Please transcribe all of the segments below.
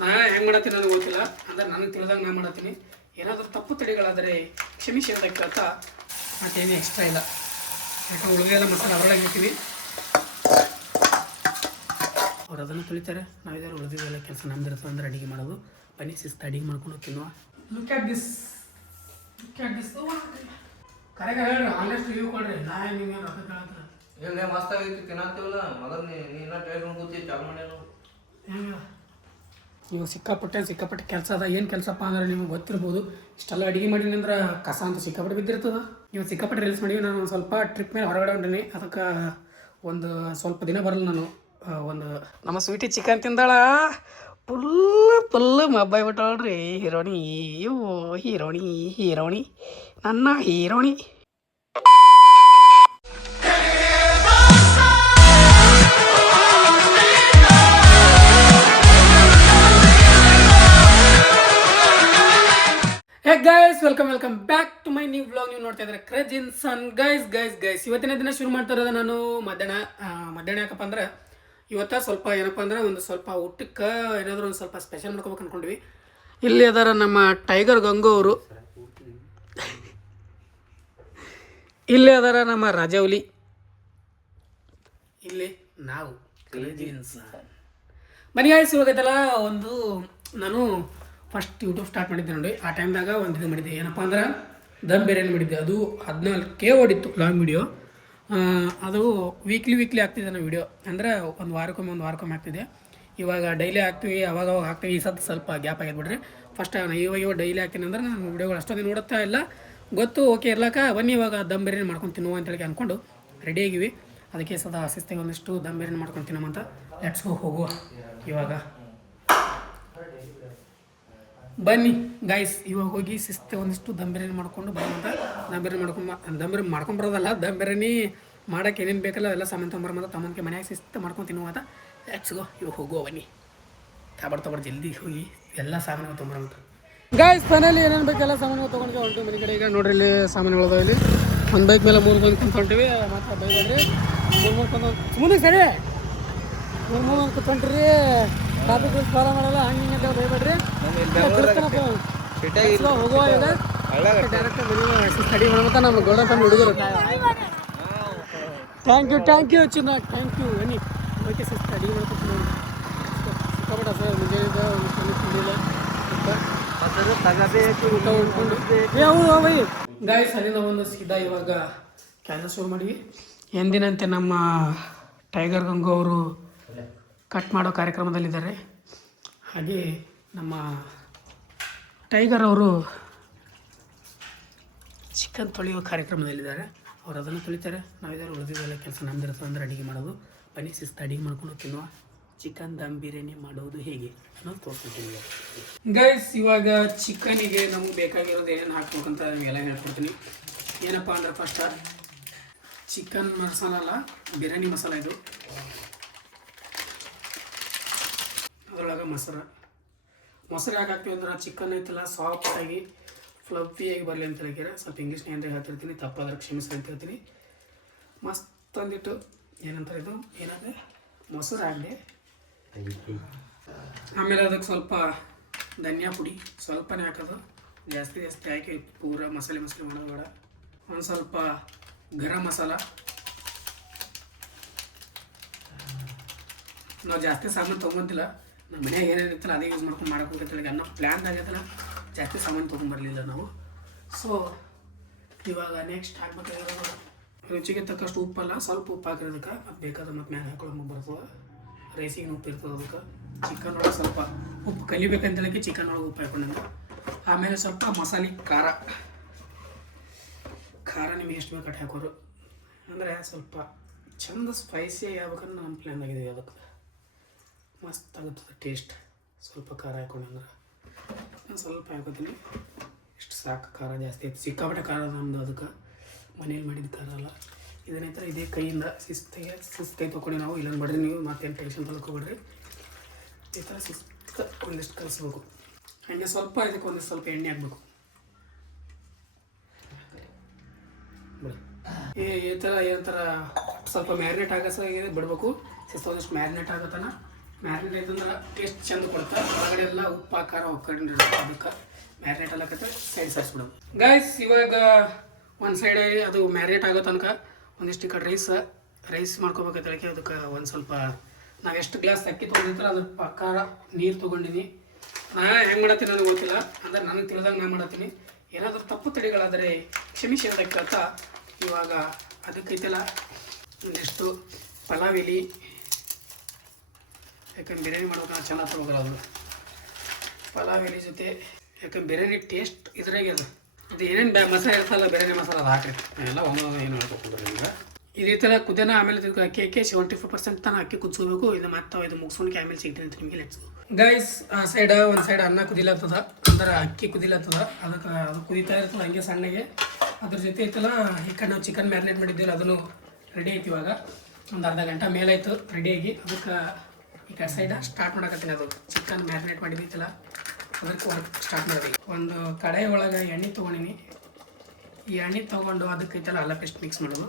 ನಾ ಹೆಂಗೆ ಮಾಡತ್ತೀನಿ ನನಗೆ ಗೊತ್ತಿಲ್ಲ, ಅಂದ್ರೆ ನನಗೆ ತಿಳಿದಂಗೆ ನಾ ಮಾಡತ್ತೀನಿ. ಏನಾದರೂ ತಪ್ಪು ತಡೆಗಳಾದರೆ ಕ್ಷಮಿಸಿ ಅಂತ ಕೇಳ್ತಾ ಮತ್ತೇನು ಎಕ್ಸ್ಟ್ರಾ ಇಲ್ಲ. ಯಾಕಂದ್ರೆ ಉಳಿದೆಲ್ಲ ಮಸಾಲೆ ಅದರೊಳಗೆ ಹಾಕ್ತೀವಿ. ಅವ್ರು ಅದನ್ನು ತುಳಿತಾರೆ, ನಾವಿದಾರು ಉಳಿದಿದ್ದೆಲ್ಲ ಕೆಲಸ ನಮ್ದಿರ್ತದೆ ಅಂದ್ರೆ ಅಡುಗೆ ಮಾಡೋದು. ಬನ್ನಿ ಶಿಸ್ತು ಅಡುಗೆ ಮಾಡ್ಕೊಂಡು ತಿನ್ನುವ. ಲುಕ್ ಅಟ್ ದಿಸ್ ಕರೆಗೆ ಹೇಳ್ರಿ, ಆನೆಸ್ಟ್ ರಿವ್ಯೂ ಕೊಡ್ರಿ. ನಾ ನಿಮ್ಗೆ ರೊಕ್ಕ ಕೇಳತ್ರ ಏನೇ ಮಸ್ತ್ ಆಗೈತಿ ತಿನ್ನತ್ತಿವಲ್ಲ ಮೊದಲು ನೀನು ಟ್ರೈ ಮಾಡ್ಕೊತಿ ಚಾಲು ಮಾಡ್ಯಾನು ಹೆಂಗೆ. ನೀವು ಸಿಕ್ಕಾಪಟ್ಟೆ ಕೆಲಸ ಅದ. ಏನು ಕೆಲಸಪ್ಪ ಅಂದ್ರೆ ನಿಮ್ಗೆ ಗೊತ್ತಿರ್ಬೋದು. ಇಷ್ಟೆಲ್ಲ ಅಡುಗೆ ಮಾಡೀನಿ ಅಂದ್ರೆ ಕಸ ಅಂತ ಸಿಕ್ಕಾಪಟ್ಟೆ ಬಿದ್ದಿರ್ತದೆ. ನೀವು ಸಿಕ್ಕಾಪಟ್ಟೆ ರೀಲ್ಸ್ ಮಾಡೀವಿ. ನಾನು ಒಂದು ಸ್ವಲ್ಪ ಟ್ರಿಪ್ ಮೇಲೆ ಹೊರಗಡೆ ಹೊಂಟೀನಿ. ಅದಕ್ಕೆ ಒಂದು ಸ್ವಲ್ಪ ದಿನ ಬರಲ್ಲ. ನಾನು ಒಂದು ನಮ್ಮ ಸ್ವೀಟಿ ಚಿಕನ್ ತಿಂದಾಳ. ಫುಲ್ಲು ಮಬ್ಬಾಯಿ ಬಿಟ್ಟವಳ್ರಿ ಹೀರೋಣಿ. ಹೀರೋಣಿ ನನ್ನ ಹೀರೋಣಿ. Hey guys, welcome back to my new vlog. ನೀವು ನೋಡ್ತಾ ಇದ್ದಾರೆ ಕ್ರೇಜಿ ಇನ್ಸಾನ್. ಗೈಸ್ ಇವತ್ತಿನ ದಿನ ಶುರು ಮಾಡ್ತಾ ಇರೋದು ನಾನು ಮಧ್ಯಾಹ್ನ ಯಾಕಪ್ಪ ಅಂದ್ರೆ ಇವತ್ತು ಸ್ವಲ್ಪ ಏನಪ್ಪ ಅಂದ್ರೆ ಒಂದು ಸ್ವಲ್ಪ ಊಟಕ್ಕೆ ಏನಾದರೂ ಒಂದು ಸ್ವಲ್ಪ ಸ್ಪೆಷಲ್ ಮಾಡ್ಕೋಬೇಕು ಅಂದ್ಕೊಂಡ್ವಿ. ಇಲ್ಲಿ ಅದಾರ ನಮ್ಮ ಟೈಗರ್ ಗಂಗು ಅವರು, ಇಲ್ಲಿ ಅದಾರ ನಮ್ಮ ರಾಜೌಲಿ, ಇಲ್ಲಿ ನಾವು ಕ್ರೇಜಿ ಇನ್ಸಾನ್. ಬನ್ನಿ ಗೈಸ್, ಇವಾಗೈತಲ್ಲ ಒಂದು ನಾನು ಫಸ್ಟ್ ಯೂಟ್ಯೂಬ್ ಸ್ಟಾರ್ಟ್ ಮಾಡಿದ್ದೆ ನೋಡಿ. ಆ ಟೈಮ್ದಾಗ ಒಂದು ಇದು ಮಾಡಿದ್ದೆ, ಏನಪ್ಪ ಅಂದ್ರೆ ದಮ್ ಬಿರಿಯಾನಿ ಮಾಡಿದ್ದೆ. ಅದು 14K ಓಡಿತ್ತು ಲಾಂಗ್ ವಿಡಿಯೋ. ಅದು ವೀಕ್ಲಿ ಆಗ್ತಿದೆ ನಾವು ವಿಡಿಯೋ, ಅಂದರೆ ಒಂದು ವಾರಕ್ಕೊಮ್ಮೆ ಆಗ್ತಿದೆ. ಇವಾಗ ಡೈಲಿ ಹಾಕ್ತೀವಿ, ಅವಾಗ ಹಾಕ್ತೀವಿ. ಈ ಸತ್ತು ಸ್ವಲ್ಪ ಗ್ಯಾಪ್ ಆಗಿದ್ದು ಬಿಡ್ರಿ. ಫಸ್ಟ್ ಇವಾಗ ಡೈಲಿ ಹಾಕ್ತೀನಿ ಅಂದ್ರೆ ನಾನು ವಿಡಿಯೋಗಳು ಅಷ್ಟೊಂದು ನೋಡುತ್ತಾ ಇಲ್ಲ ಗೊತ್ತು. ಓಕೆ ಇರ್ಲಾಕ ಬನ್ನಿ ಇವಾಗ ದಮ್ ಬಿರಿಯಾನಿ ಮಾಡ್ಕೊಂಡು ತಿನ್ನುವ ಅಂತೇಳಿ ಅಂದ್ಕೊಂಡು ರೆಡಿ ಆಗಿವಿ. ಅದಕ್ಕೆ ಸದಾ ಶಿಸ್ತಿಗೆ ಒಂದಿಷ್ಟು ದಮ್ ಬಿರಿಯಾನಿ ಮಾಡ್ಕೊಂಡು ತಿನ್ನೋಮಂತ ಲೆಟ್ಸ್ ಹೋಗುವ ಇವಾಗ. ಬನ್ನಿ ಗೈಸ್, ಇವಾಗ ಹೋಗಿ ಶಿಸ್ತೆ ಒಂದಿಷ್ಟು ದಮ್ ಬಿರಿಯಾನಿ ಮಾಡ್ಕೊಂಡು ಬರೋಂತ. ದಮ್ ಬಿರಿಯಾನಿ ಮಾಡ್ಕೊಂಬರೋದಲ್ಲ, ದಮ್ ಬಿರಿಯಾನಿ ಮಾಡೋಕೆ ಏನೇನು ಬೇಕಲ್ಲ ಎಲ್ಲ ಸಾಮಾನು ತೊಗೊಂಬರೋಂತ ತಮ್ಮನಿಗೆ ಮನ್ಯಾಗ ಶಿಸ್ತು ಮಾಡ್ಕೊಂಡು ತಿನ್ನುವಂತ. ಲೆಟ್ಸ್ ಗೋ ಇವಾಗ ಹೋಗುವ ಬನ್ನಿ. ತಬಡ್ ಜಲ್ದಿ ಹೋಗಿ ಎಲ್ಲ ಸಾಮಾನುಗಳು ತೊಗೊಂಬರೋಂತ. ಗೈಸ್ ಮನೇಲಿ ಏನೇನು ಬೇಕೆಲ್ಲ ಸಾಮಾನುಗಳು ತೊಗೊಂಡು ಹೊಂಟು ಮನೆ ಕಡೆ. ಈಗ ನೋಡ್ರಿ ಇಲ್ಲಿ ಸಾಮಾನುಗಳು ಇಲ್ಲಿ ಒಂದು ಬೈಕ್ ಮೇಲೆ 3 ಬಂದು ಕುಂತ್ಕೊಂತೀವಿ. ಮಾತ್ರ ಬೈದ್ರಿ 3 ಕುಂದು ಸರಿ 3 ಕುತ್ಕೊಂಡ್ರಿ. ಟ್ರಾಫಿಕ್ ರೂಲ್ಸ್ ಫಾಲೋ ಮಾಡಲ್ಲ, ಹಂಗೆ ಅಂತ ಬೈಬೇಡ್ರಿ. ಹೋಗುವ ಈಗ ಡೈರೆಕ್ಟ್ ಸ್ಟಡಿ ಮಾಡ್ಬೇಕ ನಮ್ಮ ಗೋಲ್ಡನ್ ಫ್ಯಾಮಿಲಿ ಹುಡುಗರು. ಥ್ಯಾಂಕ್ ಯು ಚಿನ್ನ, ಥ್ಯಾಂಕ್ ಯು. ಬನ್ನಿ ಓಕೆ ಸರ್, ಸ್ಟಡಿ ಮಾಡ್ಕೊಂಡು ಸಿಕ್ಕಾಪಟ್ಟ ಸರ್ ಮುಂಜಾನೆ ಊಟ ಉಂಡ್ಕೊಂಡು ಬೈ ಗಾಯ್ಸ್. ಅಲ್ಲಿಂದ ಒಂದು ಸೀದಾ ಇವಾಗ ಕೆಲಸ ಶುರು ಮಾಡಿವಿ. ಎಂದಿನಂತೆ ನಮ್ಮ ಟೈಗರ್ ಗಂಗು ಅವರು ಕಟ್ ಮಾಡೋ ಕಾರ್ಯಕ್ರಮದಲ್ಲಿದ್ದಾರೆ. ಹಾಗೆ ನಮ್ಮ ಟೈಗರ್ ಅವರು ಚಿಕನ್ ತೊಳೆಯೋ ಕಾರ್ಯಕ್ರಮದಲ್ಲಿದ್ದಾರೆ. ಅವ್ರು ಅದನ್ನು ತೊಳಿತಾರೆ, ನಾವಿದಾರು ಉಳಿದಿದ್ದೆಲ್ಲ ಕೆಲಸ ನಮ್ದಿರ್ತದೆ ಅಂದ್ರೆ ಅಡುಗೆ ಮಾಡೋದು. ಬನ್ನಿ ಶಿಸ್ತು ಅಡುಗೆ ಮಾಡ್ಕೊಂಡು ತಿನ್ನುವ. ಚಿಕನ್ ದಮ್ ಬಿರಿಯಾನಿ ಮಾಡೋದು ಹೇಗೆ ಅನ್ನೋದು ತೋರಿಸ್ಕೊಡ್ತೀನಿ ಗೈಸ್. ಇವಾಗ ಚಿಕನಿಗೆ ನಮಗೆ ಬೇಕಾಗಿರೋದು ಏನೇನು ಹಾಕ್ಬೇಕಂತ ಎಲ್ಲ ಹೇಳ್ಕೊಡ್ತೀನಿ. ಏನಪ್ಪ ಅಂದ್ರೆ ಫಸ್ಟ್ ಚಿಕನ್ ಮಸಾಲ ಅಲ್ಲ, ಬಿರಿಯಾನಿ ಮಸಾಲ ಇದು. ಅದರೊಳಗೆ ಮೊಸರು ಯಾಕೆ ಹಾಕ್ತೀವಿ ಅಂದ್ರೆ ಚಿಕನ್ ಐತಲ್ಲ ಸಾಫ್ಟಾಗಿ ಫ್ಲಫಿಯಾಗಿ ಬರಲಿ ಅಂತ ಹೇಳಿದ್ರೆ ಸ್ವಲ್ಪ ಇಂಗ್ಲೀಷ್ನ ಏನಾರ ಹೇಳ್ತಿರ್ತೀನಿ, ತಪ್ಪಾದ್ರೆ ಕ್ಷಮಿಸಿ ಅಂತ ಹೇಳ್ತೀನಿ. ಮಸ್ತ್ ಅಂದಿಟ್ಟು ಏನಂತಾರೆ ಇದು ಏನಾದ್ರೆ ಮೊಸರು ಆಗಲಿ. ಆಮೇಲೆ ಅದಕ್ಕೆ ಸ್ವಲ್ಪ ಧನಿಯಾ ಪುಡಿ ಸ್ವಲ್ಪನೇ ಹಾಕೋದು, ಜಾಸ್ತಿ ಹಾಕಿ ಪೂರ ಮಸಾಲೆ ಮಾಡೋದು ಬೇಡ. ಒಂದು ಸ್ವಲ್ಪ ಗರಂ ಮಸಾಲ. ನಾವು ಜಾಸ್ತಿ ಸಾಮಾನು ತೊಗೊಂತಿಲ್ಲ, ನಮ್ಮ ಮನೆಯಾಗ ಏನೇನಿರ್ತಲ್ಲ ಅದೇ ಯೂಸ್ ಮಾಡ್ಕೊಂಡು ಮಾಡೋಕೆ ಅನ್ನೋ ಪ್ಲ್ಯಾನ್ ಆಗೈತಲ್ಲ, ಜಾಸ್ತಿ ಸಾಮಾನು ತೊಗೊಂಬರಲಿಲ್ಲ ನಾವು. ಸೊ ಇವಾಗ ನೆಕ್ಸ್ಟ್ ಹಾಕ್ಬೇಕಾಗಿರೋದು ರುಚಿಗೆ ತಕ್ಕಷ್ಟು ಉಪ್ಪಲ್ಲ, ಸ್ವಲ್ಪ ಉಪ್ಪು ಹಾಕಿರೋದಕ್ಕೆ ಅದು ಬೇಕಾದ್ರೆ ಮತ್ತು ಮ್ಯಾಲೆ ಹಾಕೊಳ್ಳೋ ಬರ್ತದೆ. ರೈಸಿಗೆ ಉಪ್ಪು ಇರ್ತದೆ ಅದಕ್ಕೆ. ಚಿಕನ್ ಒಳಗೆ ಸ್ವಲ್ಪ ಉಪ್ಪು ಕಲಿಬೇಕಂತೇಳಿ ಚಿಕನ್ ಒಳಗೆ ಉಪ್ಪು ಹಾಕೊಂಡಂಗೆ. ಆಮೇಲೆ ಸ್ವಲ್ಪ ಮಸಾಲೆ ಖಾರ ನಿಮಗೆ ಎಷ್ಟು ಬೇಕು ಅಟ್ಟು ಹಾಕೋರು, ಅಂದರೆ ಸ್ವಲ್ಪ ಚಂದ ಸ್ಪೈಸಿಯಾಗಿ ಆಗ್ಬೇಕಂದ್ರೆ ನಮ್ಮ ಪ್ಲ್ಯಾನ್ ಆಗಿದ್ದೀವಿ. ಅದಕ್ಕೆ ಮಸ್ತ್ ಆಗುತ್ತದೆ ಟೇಸ್ಟ್. ಸ್ವಲ್ಪ ಖಾರ ಹಾಕೊಂಡಂದ್ರೆ ನಾನು ಸ್ವಲ್ಪ ಹಾಕೋತೀನಿ. ಇಷ್ಟು ಸಾಕು, ಖಾರ ಜಾಸ್ತಿ ಐತೆ, ಸಿಕ್ಕಾಪಟ್ಟೆ ಖಾರ ನಮ್ಮದು. ಅದಕ್ಕೆ ಮನೇಲಿ ಮಾಡಿದ ಖಾರ ಅಲ್ಲ. ಇದನ್ನೈತರ ಇದೇ ಕೈಯಿಂದ ಶಿಸ್ತಾಗಿ ತೊಗೊಂಡು ನಾವು ಇಲ್ಲಂದು ಬಿಡ್ರಿ, ನೀವು ಮತ್ತೇನು ಟೆನ್ಷನ್ ತೊಳ್ಕೊಬೇಡ್ರಿ. ಈ ಥರ ಶಿಸ್ತು ಒಂದಿಷ್ಟು ಕಲಿಸ್ಬೇಕು. ಹಾಗೆ ಸ್ವಲ್ಪ ಇದಕ್ಕೆ ಒಂದಿಷ್ಟು ಸ್ವಲ್ಪ ಎಣ್ಣೆ ಹಾಕ್ಬೇಕು. ಈ ಥರ ಏನಂತರ ಸ್ವಲ್ಪ ಮ್ಯಾರಿನೇಟ್ ಆಗೋ ಬಿಡಬೇಕು. ಶಿಸ್ತು ಒಂದಿಷ್ಟು ಮ್ಯಾರಿನೇಟ್ ಆಗೋತನ ಮ್ಯಾರಿನೇಟ್ ಆಯ್ತಂದ್ರೆ ಟೇಸ್ಟ್ ಚಂದ ಕೊಡುತ್ತೆ. ಹೊರಗಡೆ ಎಲ್ಲ ಉಪ್ಪು ಖಾರ ಒಕ್ಕಂಡು ಅದಕ್ಕೆ ಮ್ಯಾರಿನೇಟ್ ಅಲ್ಲಕತ್ತೆ ಸೈಡ್ ಸಾರಿಸ್ಬಿಡೋದು. ಗೈಸ್ ಇವಾಗ ಒಂದು ಸೈಡ್ ಅದು ಮ್ಯಾರಿನೇಟ್ ಆಗೋ ತನಕ ಒಂದಿಷ್ಟು ಈ ಕಡೆ ರೈಸ್ ಮಾಡ್ಕೋಬೇಕೈತೆ. ಅದಕ್ಕೆ ಒಂದು ಸ್ವಲ್ಪ ನಾವು ಎಷ್ಟು ಗ್ಲಾಸ್ ಅಕ್ಕಿ ತೊಗೊಂಡಿರ್ತಾರೆ ಅದ್ರ ಪ್ರಕಾರ ನೀರು ತೊಗೊಂಡಿನಿ. ನಾ ಹೆಂಗೆ ಮಾಡತ್ತೀನಿ ನನಗೆ ಗೊತ್ತಿಲ್ಲ, ಅಂದ್ರೆ ನನಗೆ ತಿಳಿದಾಗ ನಾನು ಮಾಡತ್ತೀನಿ. ಏನಾದರೂ ತಪ್ಪು ತಡೆಗಳಾದರೆ ಕ್ಷಮಿಸಿ ಅಂತ ಕೇಳ್ತಾ ಇವಾಗ ಅದಕ್ಕೈತೆಲ್ಲ ಒಂದಿಷ್ಟು ಪಲಾವ್ ಎಲೆ, ಯಾಕಂದ್ರೆ ಬಿರಿಯಾನಿ ಮಾಡ್ಬೇಕು ಚೆನ್ನಾಗಿ ತೊಗೊಳ್ತಾರೆ ಅದು ಪಲಾವ್ ಎಲೆ ಜೊತೆ. ಯಾಕಂದ್ರೆ ಬಿರಿಯಾನಿ ಟೇಸ್ಟ್ ಇದ್ರಾಗೆ ಅದು ಏನೇನು ಮಸಾಲೆ ಇರ್ತಲ್ಲ ಬಿರಿಯಾನಿ ಮಸಾಲ ಅದು ಹಾಕ್ರಿ ಎಲ್ಲ ಒಂದೊಂದು ಏನು ಮಾಡ್ಕೊಳ್ತಾರೆ. ಈಗ ಇದೇ ಥರ ಕುದಿಯೋಣ. ಆಮೇಲೆ ಅಕ್ಕಿ 75% ತನಕ ಅಕ್ಕಿ ಕುದಿಸ್ಕೋಬೇಕು. ಇದು ಮತ್ತೆ ಇದು ಮುಗಿಸ್ಕೊಂಡು ಆಮೇಲೆ ಸಿಗ್ತೀನಿ ಅಂತ ನಿಮಗೆ ಲೆಚ್ಚು. ಗೈಸ್ ಒಂದು ಸೈಡ್ ಅನ್ನ ಕುದಿಲತ್ತದ, ಅಂದ್ರೆ ಅಕ್ಕಿ ಕುದಿಲತ್ತದ. ಅದಕ್ಕೆ ಅದು ಕುದಿತಾ ಇರ್ತದೆ ಹಂಗೆ ಸಣ್ಣಗೆ. ಅದ್ರ ಜೊತೆ ಐತಲ್ಲ ಈ ಕಡೆ ನಾವು ಚಿಕನ್ ಮ್ಯಾರಿನೇಟ್ ಮಾಡಿದ್ದೀವಿ ಅದನ್ನು ರೆಡಿ ಐತಿ. ಇವಾಗ ಒಂದು ಅರ್ಧ ಗಂಟೆ ಮೇಲಾಯಿತು ರೆಡಿಯಾಗಿ. ಅದಕ್ಕೆ ಈ ಕಡೆ ಸೈಡ ಸ್ಟಾರ್ಟ್ ಮಾಡಕತ್ತೀನಿ. ಅದು ಚಿಕನ್ ಮ್ಯಾರಿನೇಟ್ ಮಾಡಿದ್ದೈತಲ್ಲ ಅದಕ್ಕೆ ವರ್ಕ್ ಸ್ಟಾರ್ಟ್ ಮಾಡಿದ್ವಿ. ಒಂದು ಕಡಾಯಿ ಒಳಗೆ ಎಣ್ಣೆ ತೊಗೊಂಡಿನಿ. ಈ ಎಣ್ಣೆ ತೊಗೊಂಡು ಅದಕ್ಕೈತಲ್ಲ ಅಲ್ಲ ಪೇಸ್ಟ್ ಮಿಕ್ಸ್ ಮಾಡೋದು.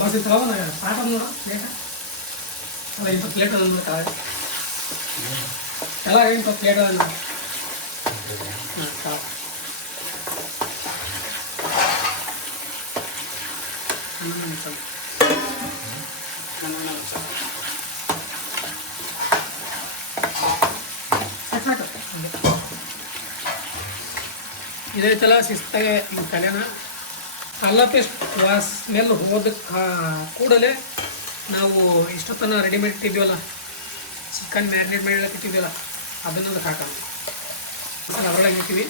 ಬಸ್ ಇತ್ತು ಪಾಠ ನೋಡ ಪ್ಲೇಟ ಅಲ್ಲ 20 ಪ್ಲೇಟ್ ಅದ ನೋಡಿ ಕೆಳಗೆ ಕೆಳಗೆ 20 ಪ್ಲೇಟ್ ಅದ ನೋಡಿ. ಇದೈತಲ್ಲ ಶಿಸ್ತಾಗೆ ಹಿಂಗೆ ಕಲ್ಯಾಣ ಅಲ್ಲ ಪೇಸ್ಟ್ ಸ್ಮೆಲ್ ಹೋದ ಕೂಡಲೇ ನಾವು ಇಷ್ಟೊತ್ತನ ರೆಡಿಮೇಡ್ ಇಟ್ಟಿದ್ದೀವಲ್ಲ ಚಿಕನ್ ಮ್ಯಾರಿನೇಟ್ ಮಾಡಿಳಕ್ಕೆ ಇಟ್ಟಿದ್ದೀವಲ್ಲ ಅದನ್ನೊಂದು ಹಾಕೋಣ. ಅದರೊಳಗೆ ಇರ್ತೀವಿ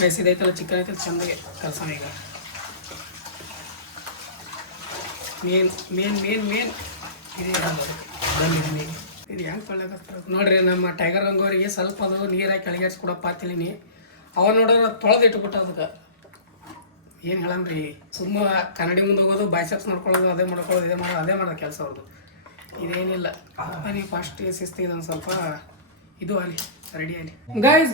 ಬೇಯಿಸಿದೈತಲ್ಲ ಚಿಕನ್ ಐತಲ್ಲ ಚೆಂದಾಗೆ ಕಲ್ಸೋಣ. ಈಗ ಮೇನ್ ಇದೇ ಅದಕ್ಕೆ ಇದು ಹೆಂಗೆ ಕೊಳ್ಳಾಕತ್ತ ನೋಡ್ರಿ. ನಮ್ಮ ಟೈಗರ್ ಗಂಗೋರಿಗೆ ಸ್ವಲ್ಪ ಅದು ನೀರಾಗಿ ಕೆಳಗೇರಿಸಿ ಕೊಡಪ್ಪ ಅಂತೀನಿ. ಅವ ನೋಡೋರು ತೊಳೆದು ಇಟ್ಬಿಟ್ಟ. ಅದಕ್ಕೆ ಏನು ಹೇಳಮ್ರಿ, ಸುಮ್ಮ ಕನ್ನಡಿ ಮುಂದೆ ಹೋಗೋದು ಬೈಸೆಪ್ಸ್ ನೋಡ್ಕೊಳ್ಳೋದು ಅದೇ ಮಾಡ್ಕೊಳ್ಳೋದು ಅದೇ ಮಾಡೋದು ಕೆಲಸ ಅವ್ರದ್ದು. ಇದೇನಿಲ್ಲ ನೀವು ಫಸ್ಟ್ ಶಿಸ್ತು ಇದೊಂದು ಸ್ವಲ್ಪ ಇದು ಅಲ್ಲಿ ರೆಡಿ ಆಗಲಿ.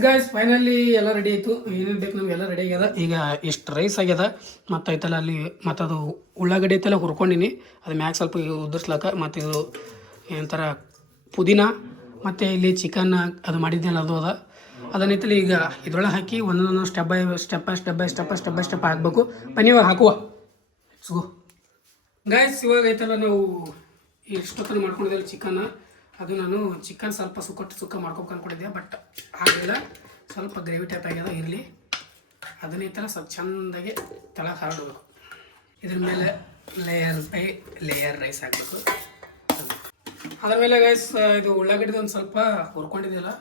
ಗೈಸ್ ಫೈನಲಿ ಎಲ್ಲ ರೆಡಿ ಆಯಿತು. ಏನೇನು ಬೇಕು ನಮಗೆಲ್ಲ ರೆಡಿ ಆಗ್ಯದ. ಈಗ ಎಷ್ಟು ರೈಸ್ ಆಗ್ಯದ ಮತ್ತು ಐತಲ್ಲ ಅಲ್ಲಿ ಮತ್ತು ಅದು ಉಳ್ಳಾಗಡ್ಡಿ ಐತಲ್ಲ ಹುರ್ಕೊಂಡಿನಿ ಅದು ಮ್ಯಾಗ ಸ್ವಲ್ಪ ಉದುರ್ಸ್ಲಕ್ಕ. ಮತ್ತು ಇದು ಏನಂತಾರ ಪುದೀನ ಮತ್ತು ಇಲ್ಲಿ ಚಿಕನ್ ಅದು ಮಾಡಿದ್ನಲ್ಲ ಅದು ಅದ ಅದನ್ನೈತಲ್ಲಿ ಈಗ ಇದ್ರೊಳಗೆ ಹಾಕಿ ಒಂದೊಂದು ಸ್ಟೆಪ್ ಬೈ ಸ್ಟೆಪ್ ಹಾಕಬೇಕು. ಬನ್ನಿ ಇವಾಗ ಹಾಕುವ ಸುಗು. ಗೈಸ್ ಇವಾಗ ಐತಲ್ಲ ನಾವು ಇಷ್ಟೊತ್ತನ್ನು ಮಾಡ್ಕೊಂಡಿದ್ದೆಲ್ಲ ಚಿಕನ್ ಅದು ನಾನು ಚಿಕನ್ ಸ್ವಲ್ಪ ಸುಕ್ಕ ಮಾಡ್ಕೊಬೇಕು ಅಂದ್ಕೊಂಡಿದ್ದೆ. ಬಟ್ ಆಗಲಿಲ್ಲ, ಸ್ವಲ್ಪ ಗ್ರೇವಿ ಟೈಪ್ ಆಗ್ಯದ. ಇರಲಿ ಅದನ್ನೈತಲ್ಲ ಸ್ವಲ್ಪ ಚೆಂದಾಗಿ ತಳಗೆ ಹರಡಬೇಕು. ಇದ್ರ ಮೇಲೆ ಲೇಯರ್ ರೈಸ್ ಹಾಕಬೇಕು. ಅದ್ರ ಮೇಲೆ ಗೈಸ್ ಇದು ಉಳ್ಳಾಗಡ್ಡಿದು ಒಂದು ಸ್ವಲ್ಪ ಹುರ್ಕೊಂಡಿದ್ದಿಲ್ಲ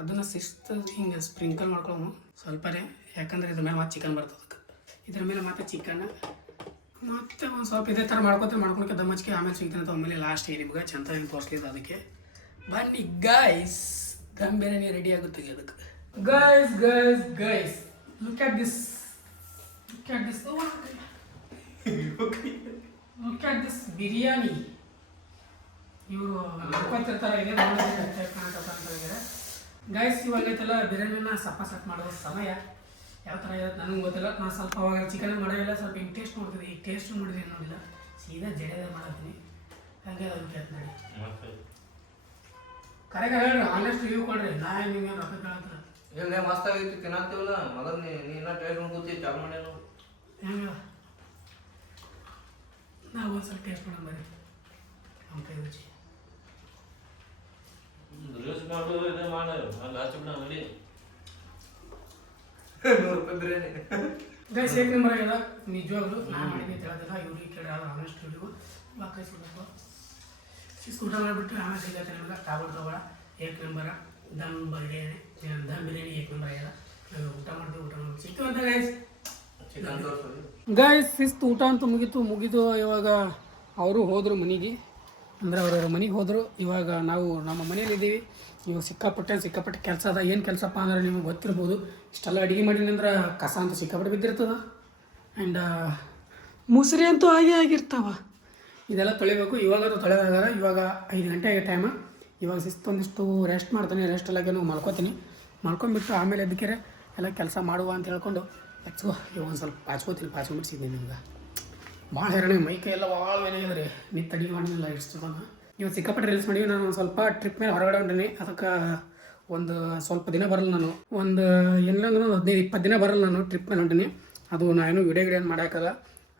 ಅದನ್ನು ಶಿಸ್ತು ಹಿಂಗೆ ಸ್ಪ್ರಿಂಕಲ್ ಮಾಡ್ಕೊಳ್ಳೋನು ಸ್ವಲ್ಪನೇ. ಯಾಕಂದರೆ ಇದ್ರ ಮೇಲೆ ಮತ್ತೆ ಚಿಕನ್ ಬರ್ತದೆ. ಅದಕ್ಕೆ ಇದ್ರ ಮೇಲೆ ಮತ್ತೆ ಚಿಕನ್ ಮತ್ತೆ ಒಂದು ಸ್ವಲ್ಪ ಇದೇ ಥರ ಮಾಡ್ಕೊಳಕ್ಕೆ ದಮ್ಮಚ್ಕೆ ಆಮೇಲೆ ಸಿಗ್ತಾನೆ ಅಂತ ಆಮೇಲೆ ಲಾಸ್ಟಿಗೆ ನಿಮ್ಗೆ ಚೆಂದ ತೋರಿಸ್ಲಿದ್ದು. ಅದಕ್ಕೆ ಬನ್ನಿ ಗೈಸ್ ದಮ್ ಬಿರಿಯಾನಿ ರೆಡಿ ಆಗುತ್ತೆ. ಅದಕ್ಕೆ guys look at this biryani. ಇವರು ಅನ್ಕೊತಿರ್ತಾರೆ ಇದೆ ಕಾಣ್ತಾರೆ. ಗೈಸ್ ಇವಾಗ ಐತಲ್ಲ ಬಿರಿಯಾನಿನ ಸಪ್ ಮಾಡೋ ಸಮಯ ಯಾವ ಥರ ಇರುತ್ತೆ ನನಗೆ ಗೊತ್ತಿಲ್ಲ. ನಾನು ಸ್ವಲ್ಪ ಅವಾಗ ಚಿಕನ್ ಮಾಡೋಲ್ಲ, ಸ್ವಲ್ಪ ಹಿಂಗೆ ಟೇಸ್ಟ್ ನೋಡ್ತಿದ್ದೆ. ಈಗ ಟೇಸ್ಟ್ ನೋಡಿದ್ರೆ ನೋಡಿಲ್ಲ, ಸೀದಾ ಜಡೆದ ಮಾಡತ್ತೀನಿ. ಹಾಗೆ ಅದಕ್ಕೆ ನೋಡಿ ಕರೆಕ್ಟ್ ಹೇಳ್ರಿ, ಆನೆಸ್ಟ್ ರಿವ್ಯೂ ಕೊಡ್ರಿ. ನಾ ನಿಮ್ಗೆ ರೊಕ್ಕ ಕೇಳತ್ರ ಇಲ್ಲ ಮಸ್ತ್ ಆಗೈತಿ ತಿನ್ನತ್ತೀವಲ್ಲ ಮೊದಲು ನೀ ಇನ್ನೂ ಟೇಸ್ಟ್ ಮಾಡ್ಕೊತಿ ಚಾಲು ಮಾಡ್ಯಾನು ಹೆಂಗ. ನಾವು ಒಂದು ಸ್ವಲ್ಪ ಟೇಸ್ಟ್ ಮಾಡೋಣ ಬರ್ರಿ ನಮ್ಮ ಕೈ ರುಚಿ. ಬಿರಿಯಾನಿ ಗೈಸ್ ಏಕ್ ನಂಬರ್ ಆಗ್ಯದ ನಿಜವಾಗ್ಲು. ನಾನು ಮಾಡಿದ್ದೆ ತಿಳಿದಿಲ್ಲ, ಇವ್ರಿಗೆ ಕೇಳಿ ಆನೆಸ್ಟ್ ರಿವ್ಯೂ. ಬಾಕೈ ಸುಡಬೇಕು ಊಟ ಮಾಡಿಬಿಟ್ಟು ಆಮೇಲೆ ಸಿಗತ್ತೆ ನಿಮ್ಗೆ ಟಾಬಲ್ ತಗೊಳ. ಏಕ್ ನಂಬರ ದಮ್ ಬಿರಿಯಾನಿ ಏಕ್ ನಂಬರ್ ಆಗ್ಯದ. ನಾವು ಊಟ ಮಾಡ್ತೀವಿ ಸಿಕ್ತು ಅಂತ ಗೈಸ್. ಗೈಸ್ ಶಿಸ್ತು ಊಟ ಅಂತೂ ಮುಗೀತು. ಇವಾಗ ಅವರು ಹೋದರು ಮನೆಗೆ, ಅಂದರೆ ಅವ್ರವ್ರ ಮನೆಗೆ ಹೋದರು. ಇವಾಗ ನಾವು ನಮ್ಮ ಮನೇಲಿದ್ದೀವಿ. ಇವಾಗ ಸಿಕ್ಕಾಪಟ್ಟೆ ಕೆಲಸ ಅದ. ಏನು ಕೆಲಸಪ್ಪ ಅಂದ್ರೆ ನಿಮಗೆ ಗೊತ್ತಿರ್ಬೋದು, ಇಷ್ಟೆಲ್ಲ ಅಡುಗೆ ಮಾಡೀನಿ ಅಂದ್ರೆ ಕಸ ಅಂತ ಸಿಕ್ಕಾಪಟ್ಟೆ ಬಿದ್ದಿರ್ತದೆ. ಆ್ಯಂಡ್ ಮುಸ್ರಿ ಅಂತೂ ಹಾಗೆ ಆಗಿರ್ತಾವ. ಇದೆಲ್ಲ ತೊಳಿಬೇಕು. ಇವಾಗ ತೊಳೆದಾಗಲ್ಲ. ಇವಾಗ 5 ಗಂಟೆ ಆಗಿ ಟೈಮ್. ಇವಾಗ ಒಂದಿಷ್ಟು ರೆಸ್ಟ್ ಮಾಡ್ತೀನಿ. ರೆಸ್ಟ್ ಎಲ್ಲಾಗೇನು ಮಲ್ಕೋತೀನಿ. ಮಲ್ಕೊಂಡ್ಬಿಟ್ಟು ಆಮೇಲೆ ಅದಕ್ಕೆ ಎಲ್ಲ ಕೆಲಸ ಮಾಡುವ ಅಂತ ಹೇಳ್ಕೊಂಡು ಹಚ್ಕೋ. ಇವಾಗ ಒಂದು ಸ್ವಲ್ಪ ಪಾಚ್ಕೊಂಡ್ಬಿಡ್ಸಿದ್ದೀನಿ ನಿಮ್ಗೆ. ಭಾಳ ಹೆರಣೆ ಮೈ ಕೈ ಎಲ್ಲ ಭಾಳ ಏನಾಗಿದ್ರಿ. ನಿಂತು ಅಡುಗೆ ಮಾಡಿಲ್ಲ ಇಷ್ಟು ತನ. ಇವಾಗ ಸಿಕ್ಕಾಪಟ್ಟೆ ರೀಲ್ಸ್ ಮಾಡಿವಿ. ನಾನು ಒಂದು ಸ್ವಲ್ಪ ಟ್ರಿಪ್ ಮೇಲೆ ಹೊರಗಡೆ ಹೊಂಟೀನಿ. ಅದಕ್ಕೆ ಒಂದು ಸ್ವಲ್ಪ ದಿನ ಬರಲ್ಲ. ನಾನು ಒಂದು ಎಲ್ಲ 15-20 ದಿನ ಬರಲ್ಲ. ನಾನು ಟ್ರಿಪ್ ಮೇಲೆ ಹೊಂಟೀನಿ. ಅದು ನಾನು ವಿಡಿಯೋ ಏನು ಮಾಡೋಕ್ಕಲ್ಲ.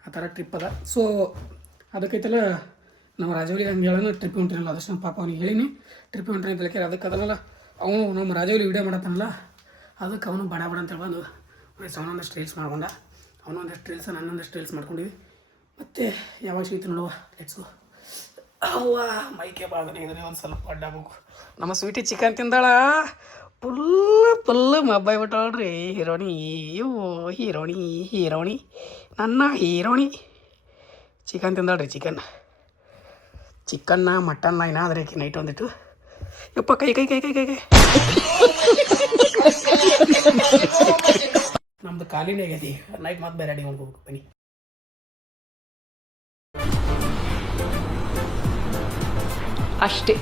ಆ ಥರ ಟ್ರಿಪ್ ಅದ. ಸೊ ಅದಕ್ಕೈತಲ್ಲ ನಾವು ರಾಜವಲಿಗೆ ಹಂಗೆ ಹೇಳೋಣ ಟ್ರಿಪ್ ಹೊಂಟಿನಲ್ಲ. ಅದಷ್ಟು ನಮ್ಮ ಪಾಪ ಅವ್ನಿಗೆ ಹೇಳಿನಿ ಟ್ರಿಪ್ ಹೊಂಟಿನಿ ಅಂತ ಹೇಳ್ತಾರೆ. ಅದಕ್ಕೆ ಅದಲ್ಲ ಅವನು ನಮ್ಮ ರಾಜವಲಿ ವಿಡಿಯೋ ಮಾಡತ್ತಾನಲ್ಲ, ಅದಕ್ಕೆ ಅವನು ಬಡ ಅಂತ ಹೇಳ್ಬಂದು ಅವನೊಂದಷ್ಟು ರೀಲ್ಸ್ ಮಾಡ್ಕೊಂಡ. ಅವನೊಂದಷ್ಟು ರೀಲ್ಸ್ ನನ್ನೊಂದಷ್ಟು ರೀಲ್ಸ್ ಮಾಡ್ಕೊಂಡಿವಿ. ಮತ್ತು ಯಾವಾಗ ಸಿಗ್ತು ನೋಡುವ. Let's go. ಅವ್ವ ಮೈಕೆ ಬಾಳ್ದಾನೆ ಇದ್ರೆ ಒಂದು ಸ್ವಲ್ಪ ಅಡ್ಡಾಗಬೇಕು. ನಮ್ಮ ಸ್ವೀಟಿ ಚಿಕನ್ ತಿಂದಾಳ. ಫುಲ್ಲು ಮಬ್ಬಾಯಿ ಬಿಟ್ಟವಳ್ರಿ ಹೀರೋಣಿ. ಹೀರೋಣಿ ನನ್ನ ಹೀರೋಣಿ ಚಿಕನ್ ತಿಂದಾಳ್ರಿ. ಚಿಕನ್ನ ಮಟನ್ನ ಏನಾದ್ರೆ ನೈಟ್ ಒಂದಿಟ್ಟು ಯಪ್ಪ ಕೈ ನಮ್ದು ಕಾಲಿನೇ ಆಗೈತಿ. ನೈಟ್ ಮತ್ತೆ ಬೇರೆ ಅಡಿಗೆ ಮಾಡ್ಕೋಬೇಕು. ಬನ್ನಿ. ಅಷ್ಟೇ.